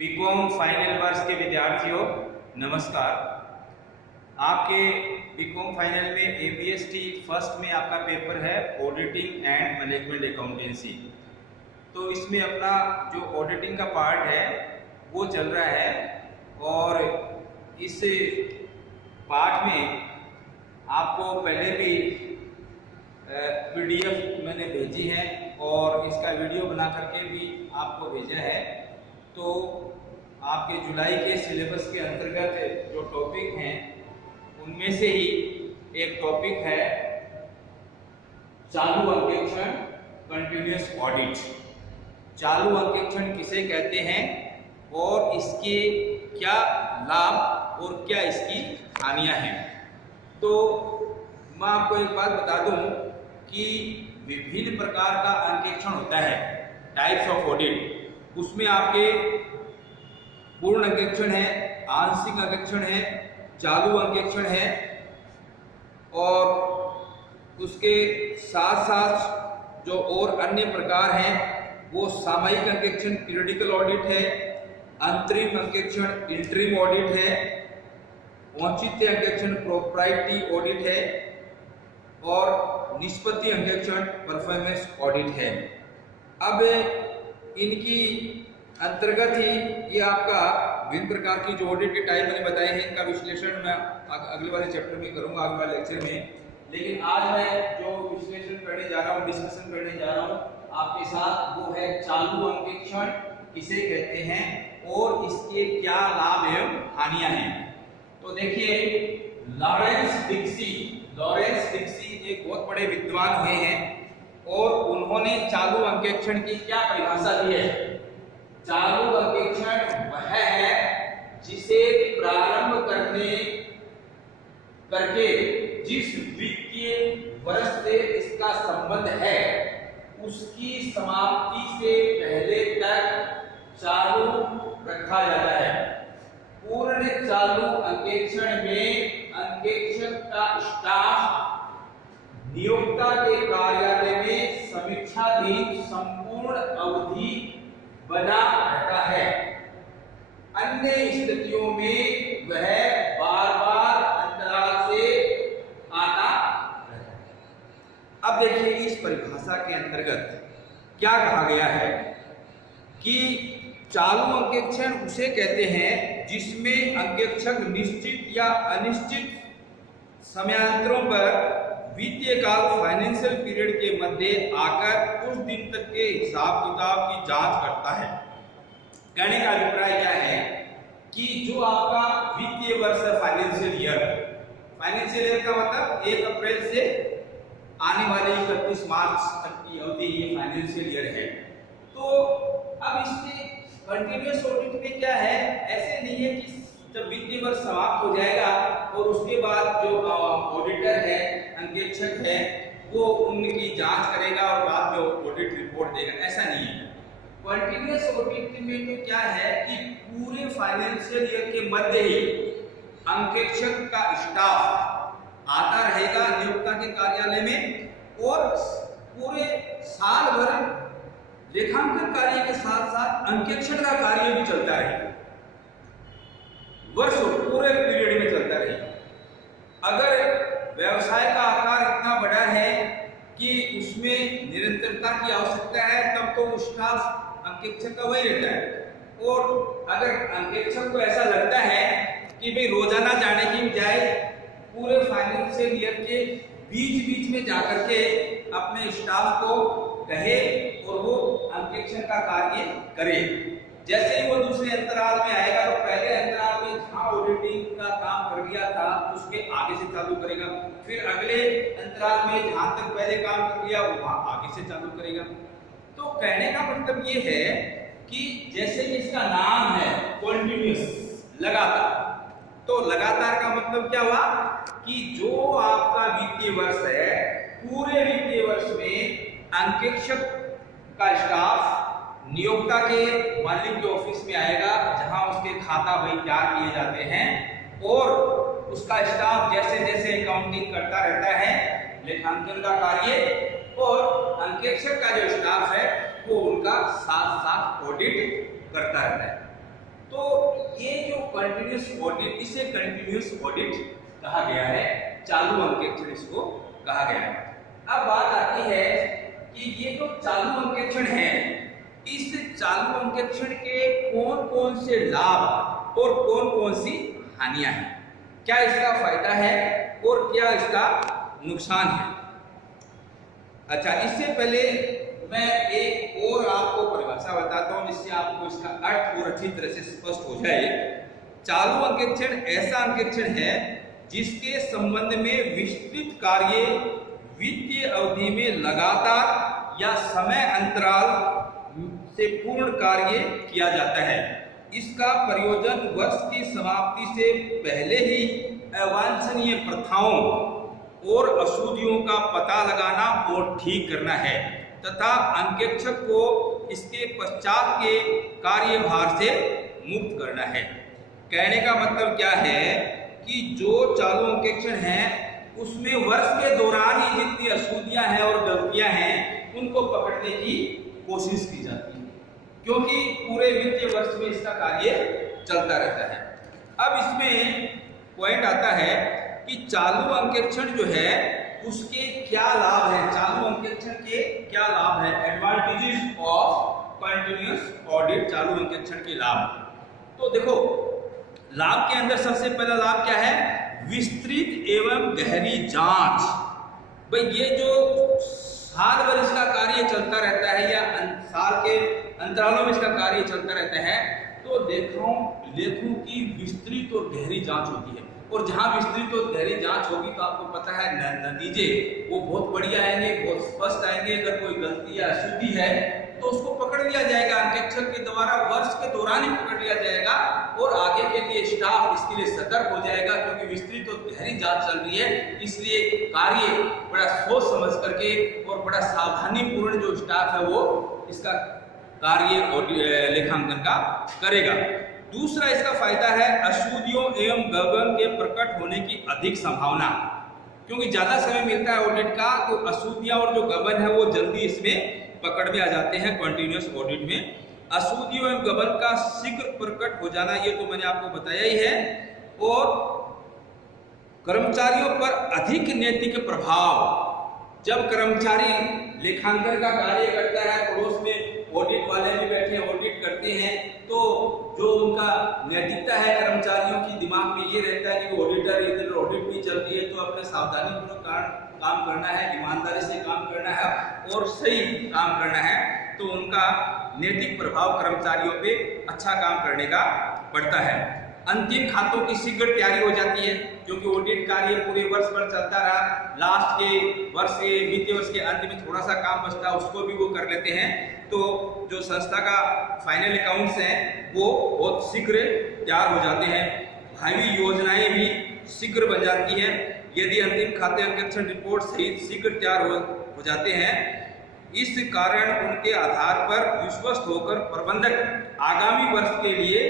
BCom final वर्ष के विद्यार्थियों नमस्कार। आपके बीकॉम फाइनल में एपीएसटी फर्स्ट में आपका पेपर है ऑडिटिंग एंड मैनेजमेंट अकाउंटेंसी। तो इसमें अपना जो ऑडिटिंग का पार्ट है वो चल रहा है और इस पार्ट में आपको पहले भी पीडीएफ मैंने भेजी है और इसका वीडियो बना करके भी आपको भेजा है। तो आपके जुलाई के सिलेबस के अंतर्गत जो टॉपिक हैं उनमें से ही एक टॉपिक है चालू अंकेक्षण कंटिन्यूअस ऑडिट। चालू अंकेक्षण किसे कहते हैं और इसके क्या लाभ और क्या इसकी हानियां हैं। तो मैं आपको एक बात बता दूं कि विभिन्न प्रकार का अंकेक्षण होता है, टाइप्स ऑफ ऑडिट। उसमें आपके पूर्ण अंकेक्षण है, आंशिक अंकेक्षण है, चालू अंकेक्षण है और उसके साथ साथ जो और अन्य प्रकार हैं वो सामयिक अंकेक्षण पीरियडिकल ऑडिट है, अंतरिम अंकेक्षण इंटरिम ऑडिट है, औचित्य अंकेक्षण प्रोप्राइटी ऑडिट है और निष्पत्ति अंकेक्षण परफॉर्मेंस ऑडिट है। अब इनकी अंतर्गत ही ये आपका विभिन्न प्रकार की जो ऑडिट के टाइप मैंने बताए हैं इनका विश्लेषण मैं अगले वाले चैप्टर में करूंगा, अगले वाले लेक्चर में। लेकिन आज मैं जो विश्लेषण करने जा रहा हूँ, डिस्कशन करने जा रहा हूँ आपके साथ, वो है चालू अंकेक्षण किसे कहते हैं और इसके क्या लाभ एवं हानियां हैं। तो देखिए लॉरेंस डिक्सी एक बहुत बड़े विद्वान हुए हैं और उन्होंने चालू अंकेक्षण की क्या परिभाषा दी है। चालू अंकेक्षण वह है जिसे प्रारंभ करके जिस वित्तीय वर्ष से इसका संबंध है उसकी समाप्ति से पहले तक चालू रखा जाता है। पूर्ण चालू अंकेक्षण में अंकेक्षक का स्टाफ नियोक्ता के कार्यालय में समीक्षाधीन संपूर्ण अवधि बना रहता है। अन्य स्थितियों में वह बार-बार अंतराल से आता रहता है। अब देखिए इस परिभाषा के अंतर्गत क्या कहा गया है कि चालू अंकेक्षण उसे कहते हैं जिसमें अंकेक्षक निश्चित या अनिश्चित समयांतरों पर वित्तीय काल फाइनेंशियल पीरियड के मध्य आकर उस दिन तक के हिसाब किताब की जांच करता है। कहने का अभिप्राय क्या है कि जो आपका वित्तीय वर्ष है फाइनेंशियल ईयर का मतलब 1 अप्रैल से आने वाले 31 मार्च तक की अवधि ये फाइनेंशियल ईयर है। तो अब इसमें कंटिन्यूअस ऑडिट में क्या है, ऐसे नहीं है कि जब वित्तीय वर्ष समाप्त हो जाएगा और उसके बाद जो ऑडिटर है, अंकेक्षक है, वो उनकी जांच करेगा और बाद में ऑडिट रिपोर्ट देगा, ऐसा नहीं है। कंटिन्यूअस ऑडिट में तो क्या है कि पूरे फाइनेंशियल ईयर के मध्य ही अंकेक्षक का स्टाफ आता रहेगा नियोक्ता के कार्यालय में और पूरे साल भर लेखांकन कार्य के साथ साथ अंकेक्षण का कार्य भी चलता रहेगा, वर्षों पूरे पीरियड में चलता रहेगा। अगर व्यवसाय का आकार इतना बड़ा है कि उसमें निरंतरता की आवश्यकता है तब तो स्टाफ अंकेक्षक का वही रहता है। और अगर अंकेक्षक को ऐसा लगता है कि भाई रोजाना जाने की बजाय पूरे फाइनेंशियल ईयर के बीच में जाकर के अपने स्टाफ को कहे और वो अंकेक्षण का कार्य करे। जैसे ही वो दूसरे अंतराल में आएगा तो पहले अंतराल में जहां ऑडिटिंग का काम कर लिया था उसके आगे से चालू करेगा, फिर अगले अंतराल में जहां तक पहले काम कर लिया वहां आगे से चालू करेगा। तो कहने का मतलब ये है कि जैसे कि इसका नाम है कॉन्टिन्यूअस, लगातार, तो लगातार का मतलब क्या हुआ कि जो आपका वित्तीय वर्ष है पूरे वित्तीय वर्ष में अंकेक्षक का स्टाफ नियोक्ता के मालिक के ऑफिस में आएगा जहां उसके खाता बही तैयार किए जाते हैं और उसका स्टाफ जैसे जैसे अकाउंटिंग करता रहता है लेखांकन का कार्य, और अंकेक्षक का जो स्टाफ है वो उनका साथ साथ ऑडिट करता रहता है। तो ये जो कंटिन्यूस ऑडिट, इसे कंटिन्यूस ऑडिट कहा गया है, चालू अंकेक्षण इसको कहा गया है। अब बात आती है कि ये जो चालू अंकेक्षण है, इस चालू अंकेक्षण के कौन कौन से लाभ और कौन कौन सी हानियां हैं, क्या इसका फायदा है और क्या इसका नुकसान है। अच्छा, इससे पहले मैं एक और आपको परिभाषा बताता हूं जिससे आपको इसका अर्थ और अच्छी तरह से स्पष्ट हो जाए। चालू अंकेक्षण ऐसा अंकेक्षण है जिसके संबंध में विस्तृत कार्य वित्तीय अवधि में लगातार या समय अंतराल से पूर्ण कार्य किया जाता है। इसका प्रयोजन वर्ष की समाप्ति से पहले ही अवांछनीय प्रथाओं और अशुद्धियों का पता लगाना और ठीक करना है तथा अंकेक्षक को इसके पश्चात के कार्यभार से मुक्त करना है। कहने का मतलब क्या है कि जो चालू अंकेक्षण है उसमें वर्ष के दौरान ही जितनी अशुद्धियां हैं और गलतियां हैं उनको पकड़ने की कोशिश की जाती है, क्योंकि पूरे वित्तीय वर्ष में इसका कार्य चलता रहता है। अब इसमें पॉइंट आता है कि चालू अंकेक्षण जो है उसके क्या लाभ हैं, चालू अंकेक्षण के क्या लाभ हैं, एडवांटेजेस ऑफ कंटिन्यूअस ऑडिट, चालू अंकेक्षण के लाभ। तो देखो, लाभ के अंदर सबसे पहला लाभ क्या है, विस्तृत एवं गहरी जांच। भाई ये जो साल भर इसका कार्य चलता रहता है या साल के अंतरालों में इसका कार्य चलता रहता है, तो लेखों की विस्तृत और गहरी जांच होती है। और जहां विस्तृत और गहरी जांच होगी तो आपको पता है नतीजे वो बहुत बढ़िया आएंगे, बहुत स्पष्ट आएंगे। अगर कोई गलती या अशुद्धि है तो उसको पकड़ लिया जाएगा, अंकेक्षक के द्वारा वर्ष के दौरान ही पकड़ लिया जाएगा और आगे के लिए स्टाफ इसके लिए सतर्क हो जाएगा, क्योंकि विस्तृत और गहरी जांच चल रही है। इसलिए कार्य बड़ा सोच समझ करके और बड़ा सावधानी पूर्ण जो स्टाफ है वो इसका कार्य लेखांकन का करेगा। दूसरा इसका फायदा है अशुद्धियों एवं गबन के प्रकट होने की अधिक संभावना, क्योंकि ज्यादा समय मिलता है ऑडिट का, तो अशुद्धियां और जो गबन है वो जल्दी इसमें पकड़ में आ जाते हैं। कंटिन्यूअस ऑडिट में अशुद्धियों एवं गबन का शीघ्र प्रकट हो जाना, ये तो मैंने आपको बताया ही है। और कर्मचारियों पर अधिक नैतिक प्रभाव, जब कर्मचारी लेखांकन का कार्य करता है, पड़ोस में ऑडिट वाले भी बैठे ऑडिट करते हैं, तो जो उनका नैतिकता है कर्मचारियों की दिमाग में ये रहता है कि ऑडिटर इधर ऑडिट भी चल रही है तो अपने सावधानी पूर्वक काम करना है, ईमानदारी से काम करना है और सही काम करना है, तो उनका नैतिक प्रभाव कर्मचारियों पे अच्छा काम करने का पड़ता है। अंतिम खातों की शीघ्र तैयारी हो जाती है, क्योंकि ऑडिट कार्य पूरे वर्ष भर चलता रहा, लास्ट के वर्ष के वित्तीय वर्ष के अंत में थोड़ा सा काम बचता है उसको भी वो कर लेते हैं, तो जो संस्था का फाइनल अकाउंट्स हैं वो बहुत शीघ्र तैयार हो जाते हैं। भावी योजनाएं भी शीघ्र बन जाती हैं यदि अंतिम खाते अंकेक्षण रिपोर्ट सहित शीघ्र तैयार हो जाते हैं। इस कारण उनके आधार पर विश्वस्त होकर प्रबंधक आगामी वर्ष के लिए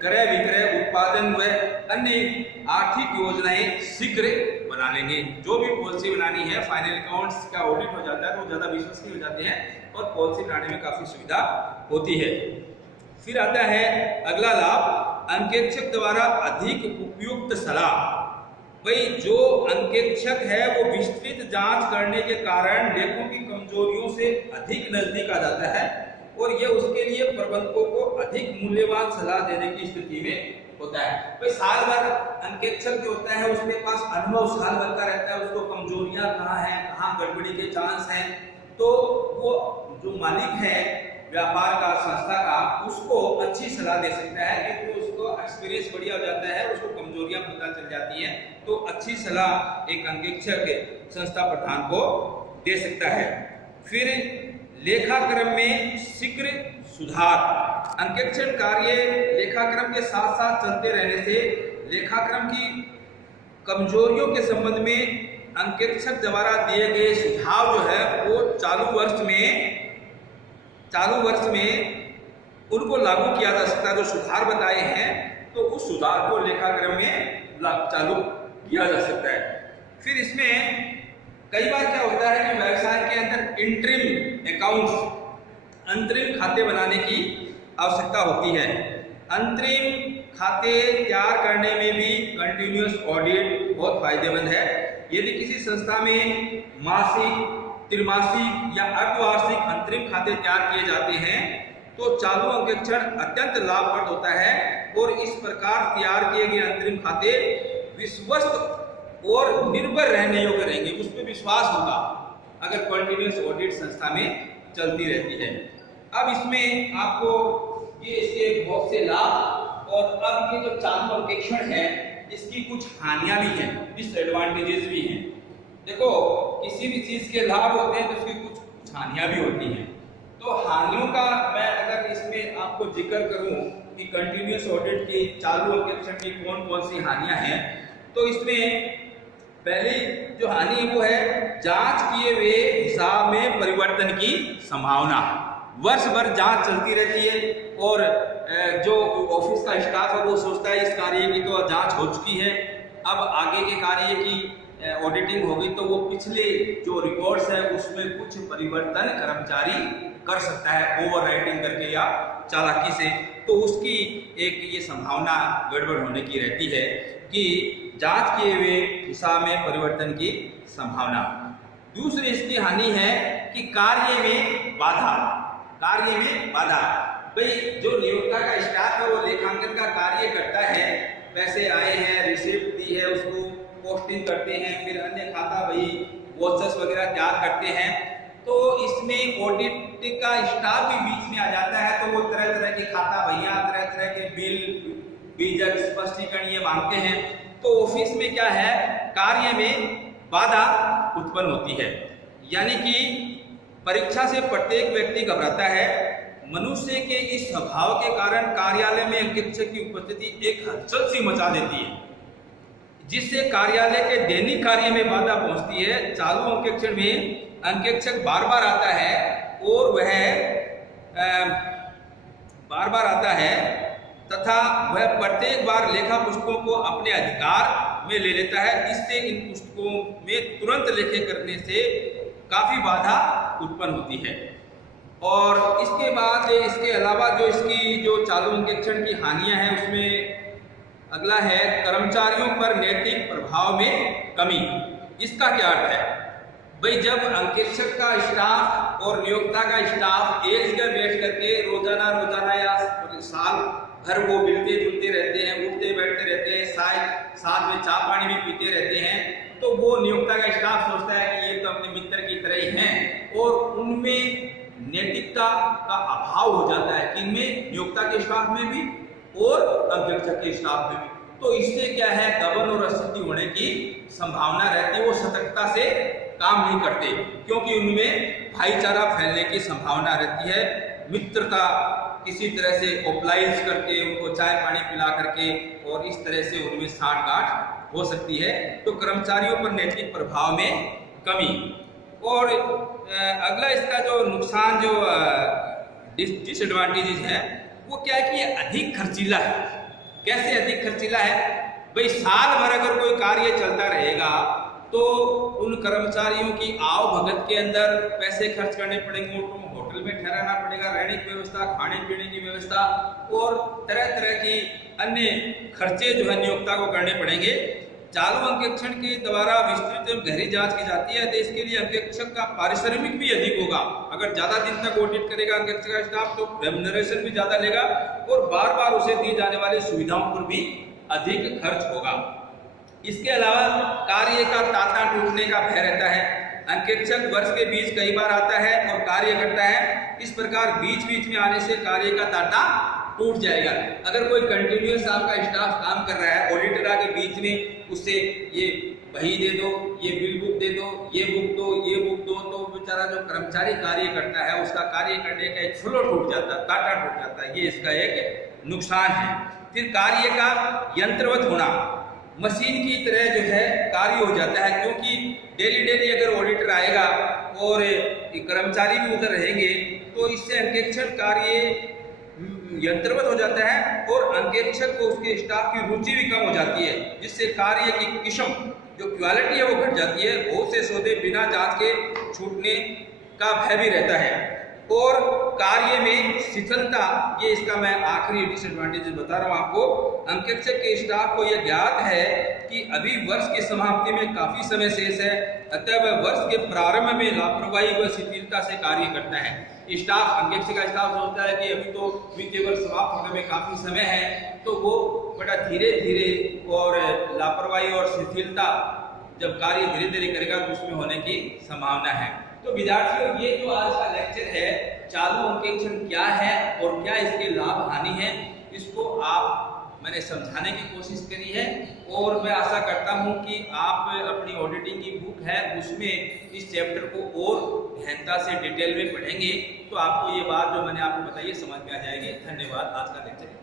क्रय विक्रय उत्पादन व अन्य आर्थिक योजनाएं शीघ्र बना लेंगे। जो भी पॉलिसी बनानी है, फाइनल अकाउंट्स का ऑडिट हो जाता है तो ज्यादा विश्वसनीय हो जाते हैं और पॉलिसी बनाने में काफी सुविधा होती है। फिर आता है अगला लाभ, अंकेक्षक द्वारा अधिक उपयुक्त सलाह। भाई जो अंकेक्षक है वो विस्तृत जांच करने के कारण लेखों की कमजोरियों से अधिक नजदीक आ जाता है और यह उसके लिए प्रबंधकों को अधिक मूल्यवान सलाह देने की स्थिति में होता है। भाई साल भर अंकेक्षक जो होता है उसके पास अनुभव साल भर का रहता है, उसको कमजोरियां कहाँ हैं, कहाँ गड़बड़ी के चांस हैं, तो वो जो मालिक है व्यापार का, संस्था का, उसको अच्छी सलाह दे सकता है, क्योंकि उसको एक्सपीरियंस बढ़िया हो जाता है, उसको कमजोरियां पता चल जाती हैं, तो अच्छी सलाह एक अंकेक्षक संस्था प्रधान को दे सकता है। फिर लेखाक्रम में शीघ्र सुधार। अंकेक्षण कार्य लेखाक्रम के साथ साथ चलते रहने से लेखाक्रम की कमजोरियों के संबंध में अंकेक्षक द्वारा दिए गए सुझाव जो है वो चालू वर्ष में उनको लागू किया जा सकता है। जो सुधार बताए हैं तो उस सुधार को लेखाक्रम में चालू किया जा सकता है। फिर इसमें कई बार क्या होता है कि व्यवसाय के अंदर इंटरिम अकाउंट्स, अंतरिम खाते बनाने की आवश्यकता होती है। अंतरिम खाते तैयार करने में भी कंटिन्यूअस ऑडिट बहुत फायदेमंद है। यदि किसी संस्था में मासिक, त्रिमासिक या अर्धवार्षिक अंतरिम खाते तैयार किए जाते हैं तो चालू अंकेक्षण अत्यंत लाभप्रद होता है और इस प्रकार तैयार किए गए अंतरिम खाते विश्वस्त और निर्भर रहने योग्य रहेंगे, उसमें विश्वास होगा अगर कंटिन्यूअस ऑडिट संस्था में चलती रहती है। अब इसमें आपको ये इसके बहुत से लाभ और अब ये जो चालू अंकेक्षण है इसकी कुछ हानियां भी हैं, डिसएडवांटेजेस भी हैं। देखो किसी भी चीज के लाभ होते हैं तो उसकी कुछ हानियां भी होती हैं। तो हानियों का मैं अगर इसमें आपको जिक्र करूं कि कंटिन्यूअस ऑडिट की चालू अंकेक्षण की कौन कौन सी हानियां हैं, तो इसमें पहली जो हानि है वो है जांच किए हुए हिसाब में परिवर्तन की संभावना। वर्ष भर जांच चलती रहती है और जो ऑफिस का स्टाफ है वो सोचता है इस कार्य की तो जांच हो चुकी है, अब आगे के कार्य की ऑडिटिंग होगी तो वो पिछले जो रिकॉर्ड्स है उसमें कुछ परिवर्तन कर्मचारी कर सकता है ओवर राइटिंग करके या चालाकी से, तो उसकी एक ये संभावना गड़बड़ होने की रहती है कि जांच किए हुए हिसाब में परिवर्तन की संभावना। दूसरी इसकी हानि है कि कार्य में बाधा। भाई जो नियोक्ता का स्टाफ है वो लेखांकन का कार्य करता है, पैसे आए हैं, रिसिप्ट दी है, उसको पोस्टिंग करते हैं, फिर अन्य खाता वही वॉचर्स वगैरह तैयार करते हैं, तो इसमें ऑडिट का स्टाफ भी बीच में आ जाता है तो वो तरह तरह के खाता भैया, तरह तरह के बिल, बीजक, स्पष्टीकरण ये मांगते हैं, तो ऑफिस में क्या है कार्य में बाधा उत्पन्न होती है। यानी कि परीक्षा से प्रत्येक व्यक्ति घबराता है। मनुष्य के इस स्वभाव के कारण कार्यालय में अंकेक्षक की उपस्थिति एक हलचल सी मचा देती है, जिससे कार्यालय के दैनिक कार्य में बाधा पहुंचती है। चालू अंकेक्षण में अंकेक्षक बार बार आता है और वह बार बार आता है तथा वह प्रत्येक बार लेखा पुस्तकों को अपने अधिकार में ले लेता है। इससे इन पुस्तकों में तुरंत लेखे करने से काफी बाधा उत्पन्न होती है। और इसके बाद इसके अलावा जो इसकी जो चालू अंकेक्षण की हानियां हैं उसमें अगला है कर्मचारियों पर नैतिक प्रभाव में कमी। इसका क्या अर्थ है भाई, जब अंकेक्षक का स्टाफ और नियोक्ता का स्टाफ एक जगह बैठ करके रोजाना या साल भर वो मिलते जुलते रहते हैं, उठते बैठते रहते हैं, साथ में चाय पानी भी पीते रहते हैं, तो वो नियोक्ता का स्टाफ सोचता है कि ये तो अपने मित्र की तरह ही हैं और उनमें नैतिकता का अभाव हो जाता है, किनमें, नियोक्ता के स्टाफ में भी और अंकेक्षक के स्टाफ में भी। तो इससे क्या है दबन और अस्थिति होने की संभावना रहती है। वो सतर्कता से काम नहीं करते क्योंकि उनमें भाईचारा फैलने की संभावना रहती है। मित्रता किसी तरह से ओपलाइज करके उनको चाय पानी पिला करके और इस तरह से उनमें साठ-गांठ हो सकती है। तो कर्मचारियों पर नैतिक प्रभाव में कमी। और अगला इसका जो नुकसान जो डिसएडवांटेजेस है वो क्या है कि ये अधिक खर्चीला है। कैसे अधिक खर्चीला है भाई, साल भर अगर कोई कार्य चलता रहेगा तो उन कर्मचारियों की आव भगत के अंदर पैसे खर्च करने पड़ेंगे, उनको होटल में ठहराना पड़ेगा, रहने की व्यवस्था, खाने पीने की व्यवस्था और तरह तरह की अन्य खर्चे जो है नियोक्ता को करने पड़ेंगे। चालू अंकेक्षण के द्वारा विस्तृत एवं गहरी जांच की जाती है तो इसके लिए अंकेक्षक का पारिश्रमिक भी अधिक होगा। अगर ज्यादा दिन तक ऑडिट करेगा अंकेक्षक का स्टाफ तो रेम्युनरेशन भी ज्यादा लेगा और बार बार उसे दी जाने वाली सुविधाओं पर भी अधिक खर्च होगा। इसके अलावा कार्य का तांता टूटने का भय रहता है। अंकेक्षक वर्ष के बीच कई बार आता है और कार्य करता है, इस प्रकार बीच बीच में आने से कार्य का तांता टूट जाएगा। अगर कोई कंटिन्यूअस आपका स्टाफ काम कर रहा है, ऑडिटर के बीच में उससे ये बही दे दो, ये बिल बुक दे दो, ये बुक दो, ये बुक दो, तो बेचारा जो कर्मचारी कार्य करता है उसका कार्य करने का एक फ्लो टूट जाता है, तांता टूट जाता है। ये इसका एक नुकसान है। फिर कार्य का यंत्रवत होना, मशीन की तरह जो है कार्य हो जाता है, क्योंकि डेली अगर ऑडिटर आएगा और कर्मचारी भी उधर रहेंगे तो इससे अंकेक्षण कार्य यंत्रवत हो जाता है और अंकेक्षक को उसके स्टाफ की रुचि भी कम हो जाती है, जिससे कार्य की किस्म जो क्वालिटी है वो घट जाती है। बहुत से सौदे बिना जांच के छूटने का भय भी रहता है। और कार्य में शिथिलता, ये इसका मैं आखिरी डिसएडवांटेज बता रहा हूँ आपको। अंकेक्षक के स्टाफ को यह ज्ञात है कि अभी वर्ष की समाप्ति में काफी समय शेष है, अतः वह वर्ष के प्रारंभ में लापरवाही व शिथिलता से कार्य करता है। स्टाफ, अंकेक्षक का स्टाफ सोचता है कि अभी तो वित्तीय वर्ष समाप्त होने में काफी समय है, तो वो बड़ा धीरे धीरे और लापरवाही और शिथिलता जब कार्य धीरे धीरे करेगा तो उसमें होने की संभावना है। तो विद्यार्थियों, ये जो आज का लेक्चर है, चालू अंकेक्षण क्या है और क्या इसके लाभ हानि है, इसको मैंने समझाने की कोशिश करी है। और मैं आशा करता हूं कि आप अपनी ऑडिटिंग की बुक है उसमें इस चैप्टर को और गहनता से डिटेल में पढ़ेंगे तो आपको ये बात जो मैंने आपको बताई समझ में आ जाएगी। धन्यवाद। आज का लेक्चर